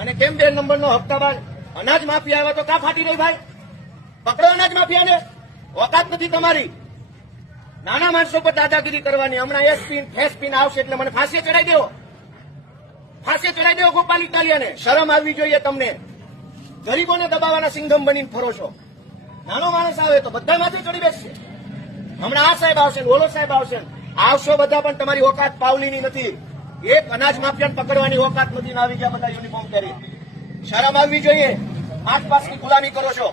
અને કેમ બે નંબરનો હપ્તાબાજ અનાજ માફિયા આવ્યા તો કા ફાટી રહી ભાઈ? પકડો અનાજ માફિયાને. ઓકાત નથી તમારી. નાના માણસો પર દાદાગીરી કરવાની. હમણાં એ સ્પિન ફેસ સ્પિન આવશે એટલે મને ફાંસી ચડાઈ દેવો. ફાંસી ચડાઈ દેવો ગોપાલ ઇટાલિયાને. શરમ આવવી જોઈએ તમને. ગરીબોને દબાવવાના સિંઘમ બનીને ફરો છો. નાનો માણસ આવે તો બધા માથે ચડી બેસશે. હમણાં આ સાહેબ આવશે ઓલો સાહેબ આવશે. આવશો બધા, પણ તમારી ઓકાત પાવલીની નથી. એક અનાજ માફિયાને પકડવાની ઓકાત નથી આવી ગયા બધા યુનિફોર્મ પહેરી. શરમ આવવી જોઈએ. આસપાસની ગુલામી કરો છો.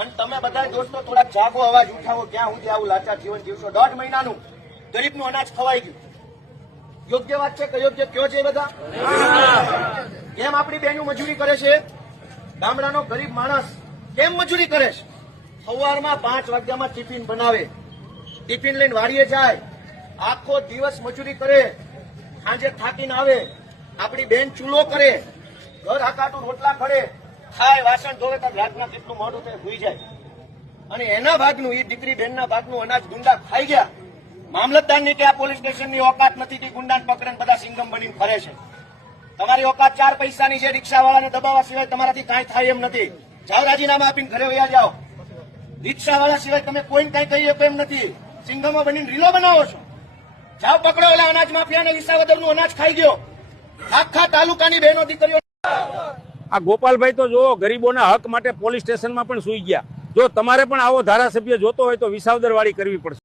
અને તમે બધા દોસ્તો થોડાક જાગો, અવાજ ઉઠાવો. ક્યાં સુધી આવું લાચાર જીવન જીવશો? દોઢ મહિનાનું ગરીબનું અનાજ ખવાઈ ગયું. યોગ્ય વાત છે કે યોગ્ય કયો છે બધા? કેમ આપણી બહેનો મજૂરી કરે છે? ગામડાનો ગરીબ માણસ કેમ મજૂરી કરે છે? સવારમાં પાંચ વાગ્યામાં ટિફિન બનાવે. ટિફિન લઈને વાડીએ જાય. આખો દિવસ મજૂરી કરે. સાંજે થાકીને આવે, આપણી બેન ચૂલો કરે, ઘર હાકાટું રોટલા કરે ખાય, વાસણ ધોવે તો રાતના કેટલું મોડું થાય ભૂઈ જાય. અને એના ભાગનું એ દીકરી બેનના ભાગનું અનાજ ગુંડા ખાઈ ગયા. મામલતદારની કે આ પોલીસ સ્ટેશનની ઓકાત નથી કે ગુંડાને પકડે બધા સિંગમ બનીને ફરે છે. તમારી ઓકાત ચાર પૈસાની છે, રિક્ષાવાળાને દબાવવા સિવાય તમારાથી કાંઈ થાય એમ નથી. જાઓ, રાજીનામા આપીને ઘરે વયા જાઓ. રિક્ષાવાળા સિવાય તમે કોઈને કાંઈ કહી શકો એમ નથી. સિંગમો બનીને રીલો બનાવો છો. જાઓ, પકડો એટલે અનાજ માફિયાને, વિસાવદરનું અનાજ ખાઈ ગયો. આખા તાલુકાની બહેનો દીકરીઓ આ ગોપાલભાઈ તો જો ગરીબોના હક માટે પોલીસ સ્ટેશનમાં પણ સુઈ ગયા. જો તમારે પણ આવો ધારાસભ્ય જોતો હોય તો વિસાવદર વાળી કરવી પડશે.